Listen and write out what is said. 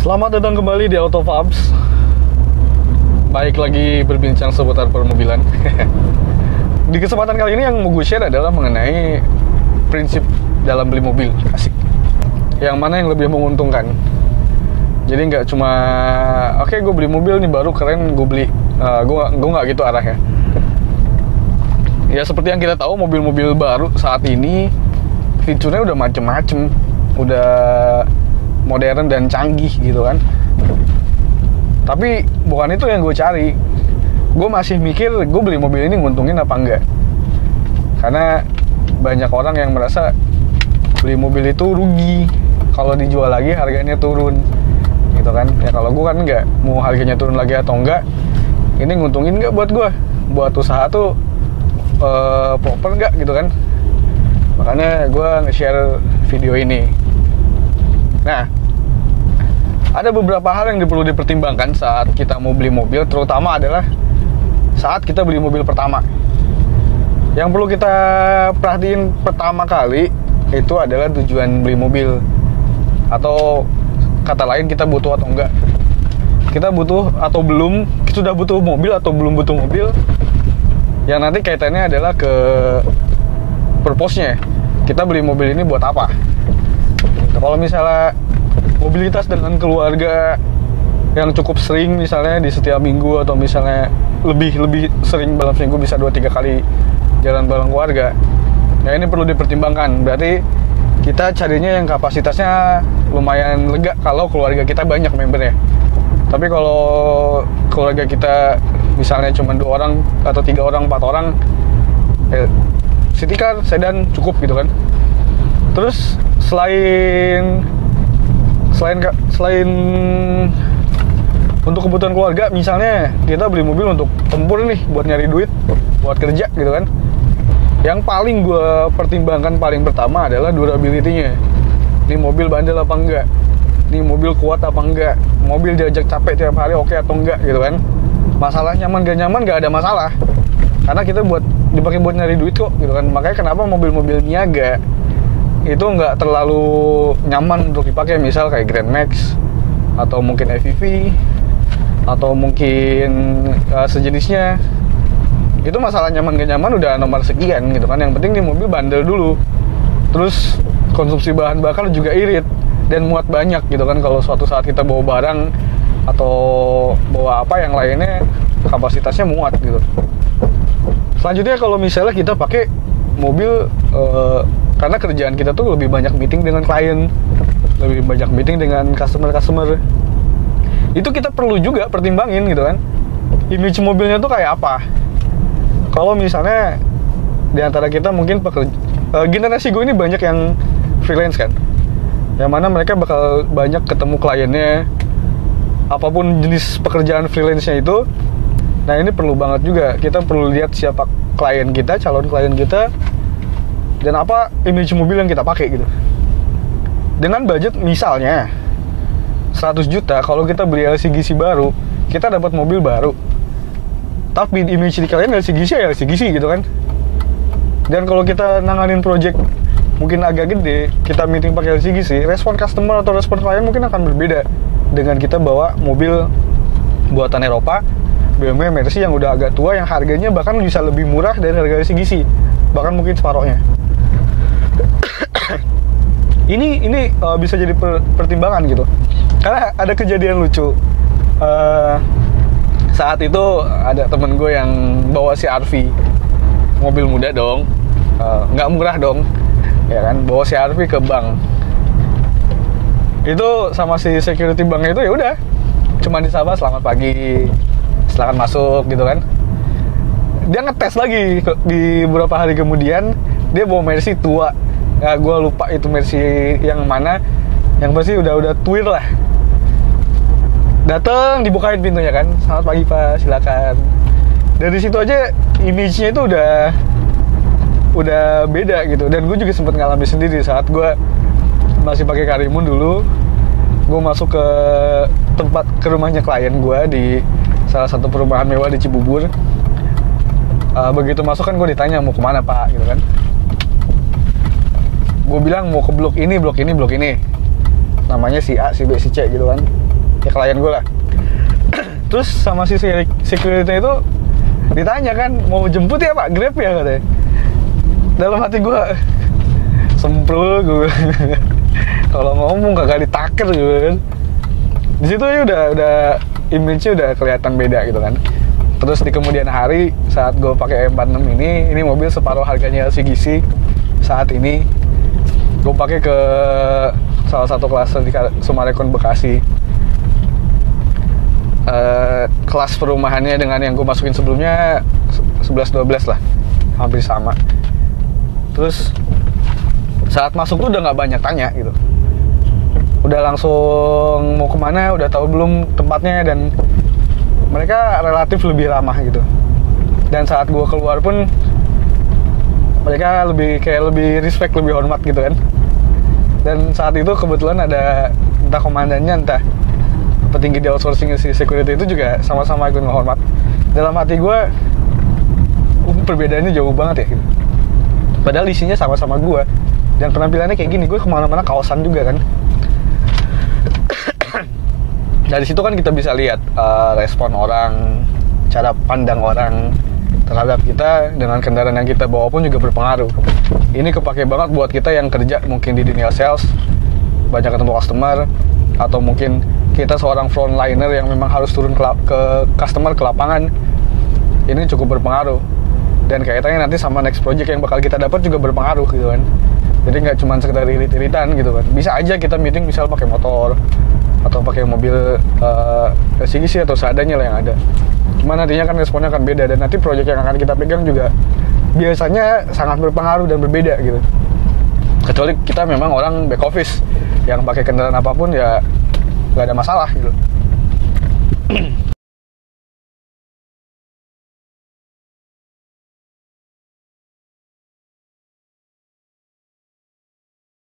Selamat datang kembali di Autovabs. Baik lagi berbincang seputar permobilan. Di kesempatan kali ini yang mau gue share adalah mengenai prinsip dalam beli mobil. Asik. Yang mana yang lebih menguntungkan. Jadi nggak cuma oke, gue beli mobil nih baru keren gue beli. Gue nggak gitu arahnya. Ya seperti yang kita tahu, mobil-mobil baru saat ini fiturnya udah macem-macem, udah modern dan canggih gitu kan. Tapi bukan itu yang gue cari. Gue masih mikir gue beli mobil ini nguntungin apa enggak. Karena banyak orang yang merasa beli mobil itu rugi kalau dijual lagi harganya turun gitu kan. Ya kalau gue kan enggak, mau harganya turun lagi atau enggak, ini nguntungin enggak buat gue, buat usaha tuh proper enggak gitu kan. Makanya gue nge-share video ini. Nah, ada beberapa hal yang perlu dipertimbangkan saat kita mau beli mobil, terutama adalah saat kita beli mobil pertama. Yang perlu kita perhatiin pertama kali itu adalah tujuan beli mobil, atau kata lain kita butuh atau enggak. Kita butuh atau belum, sudah butuh mobil atau belum butuh mobil, yang nanti kaitannya adalah ke purpose-nya. Kita beli mobil ini buat apa? Kalau misalnya mobilitas dengan keluarga yang cukup sering, misalnya di setiap minggu atau misalnya lebih sering dalam seminggu bisa 2-3 kali jalan bareng keluarga, ya ini perlu dipertimbangkan. Berarti kita carinya yang kapasitasnya lumayan lega kalau keluarga kita banyak membernya. Tapi kalau keluarga kita misalnya cuma 2 orang atau 3 orang, 4 orang, city car, sedan cukup gitu kan. Terus selain untuk kebutuhan keluarga, misalnya kita beli mobil untuk tempur nih, buat nyari duit, buat kerja gitu kan. Yang paling gue pertimbangkan paling pertama adalah durability-nya. Ini mobil bandel apa enggak? Ini mobil kuat apa enggak? Mobil diajak capek tiap hari oke atau enggak gitu kan. Masalah nyaman gak nyaman gak ada masalah, karena kita dipakai buat nyari duit kok gitu kan. Makanya kenapa mobil-mobil niaga itu nggak terlalu nyaman untuk dipakai, misal kayak Grand Max atau mungkin EVV atau mungkin sejenisnya. Itu masalah nyaman gak nyaman udah nomor sekian gitu kan. Yang penting nih mobil bandel dulu, terus konsumsi bahan bakar juga irit dan muat banyak gitu kan. Kalau suatu saat kita bawa barang atau bawa apa yang lainnya, kapasitasnya muat gitu. Selanjutnya kalau misalnya kita pakai mobil karena kerjaan kita tuh lebih banyak meeting dengan klien, lebih banyak meeting dengan customer, itu kita perlu juga pertimbangin gitu kan, image mobilnya tuh kayak apa. Kalau misalnya di antara kita mungkin generasi gue ini banyak yang freelance kan, yang mana mereka bakal banyak ketemu kliennya, apapun jenis pekerjaan freelance-nya itu. Nah ini perlu banget juga, kita perlu lihat siapa klien kita, calon klien kita, dan apa image mobil yang kita pakai gitu. Dengan budget misalnya 100 juta, kalau kita beli LCGC baru, kita dapat mobil baru, tapi image di kalian LCGC ya LCGC gitu kan. Dan kalau kita nanganin project mungkin agak gede, kita meeting pakai LCGC, respon customer atau respon klien mungkin akan berbeda dengan kita bawa mobil buatan Eropa, BMW Mercy yang udah agak tua, yang harganya bahkan bisa lebih murah dari harga LCGC, bahkan mungkin separohnya. ini bisa jadi pertimbangan gitu. Karena ada kejadian lucu. Saat itu ada temen gue yang bawa si RV, mobil muda dong, nggak murah dong, ya kan, bawa si RV ke bank. Itu sama si security bank itu ya udah, cuma disapa selamat pagi, silakan masuk gitu kan. Dia ngetes lagi di beberapa hari kemudian, dia bawa Mercy tua. Ya gue lupa itu Mercy yang mana, yang pasti udah twir lah. Dateng, dibukain pintunya kan, selamat pagi pak, silakan. Dari situ aja image-nya itu udah beda gitu. Dan gue juga sempat ngalamin sendiri saat gue masih pakai Karimun dulu. Gue masuk ke rumahnya klien gue di salah satu perumahan mewah di Cibubur. Begitu masuk kan gue ditanya mau kemana pak gitu kan. Gue bilang mau ke blok ini. namanya si A, si B, si C gitu kan, ya klien gue lah. Terus sama si security itu ditanya kan, mau jemput ya Pak, Grab ya katanya. Dalam hati gue semprul gue. Kalau ngomong kagak ditaker gitu kan. Di situ ya udah image-nya udah kelihatan beda gitu kan. Terus di kemudian hari saat gue pakai E46 ini mobil separuh harganya LCGC saat ini. Gue pakai ke salah satu kelas di Sumarekon Bekasi. Kelas perumahannya dengan yang gue masukin sebelumnya 11-12 lah, hampir sama. Terus saat masuk tuh udah nggak banyak tanya gitu, udah langsung mau kemana, udah tahu belum tempatnya, dan mereka relatif lebih ramah gitu. Dan saat gue keluar pun mereka lebih respect, lebih hormat gitu kan. Dan saat itu kebetulan ada entah komandannya, entah petinggi di outsourcing si security itu juga sama-sama ikut ngehormat. Dalam hati gue perbedaannya jauh banget ya gitu. Padahal isinya sama-sama gue, dan penampilannya kayak gini, gue kemana-mana kaosan juga kan. Dari situ kan kita bisa lihat respon orang, cara pandang orang terhadap kita dengan kendaraan yang kita bawa pun juga berpengaruh. Ini kepake banget buat kita yang kerja mungkin di dunia sales, banyak ketemu customer, atau mungkin kita seorang frontliner yang memang harus turun ke customer, ke lapangan. Ini cukup berpengaruh, dan kaitannya nanti sama next project yang bakal kita dapat juga berpengaruh gitu kan. Jadi nggak cuma sekedar irit-iritan gitu kan. Bisa aja kita meeting misal pakai motor atau pakai mobil LCGC atau seadanya lah yang ada. Cuman nantinya kan responnya akan beda, dan nanti project yang akan kita pegang juga biasanya sangat berpengaruh dan berbeda gitu. Kecuali kita memang orang back office yang pakai kendaraan apapun ya nggak ada masalah gitu.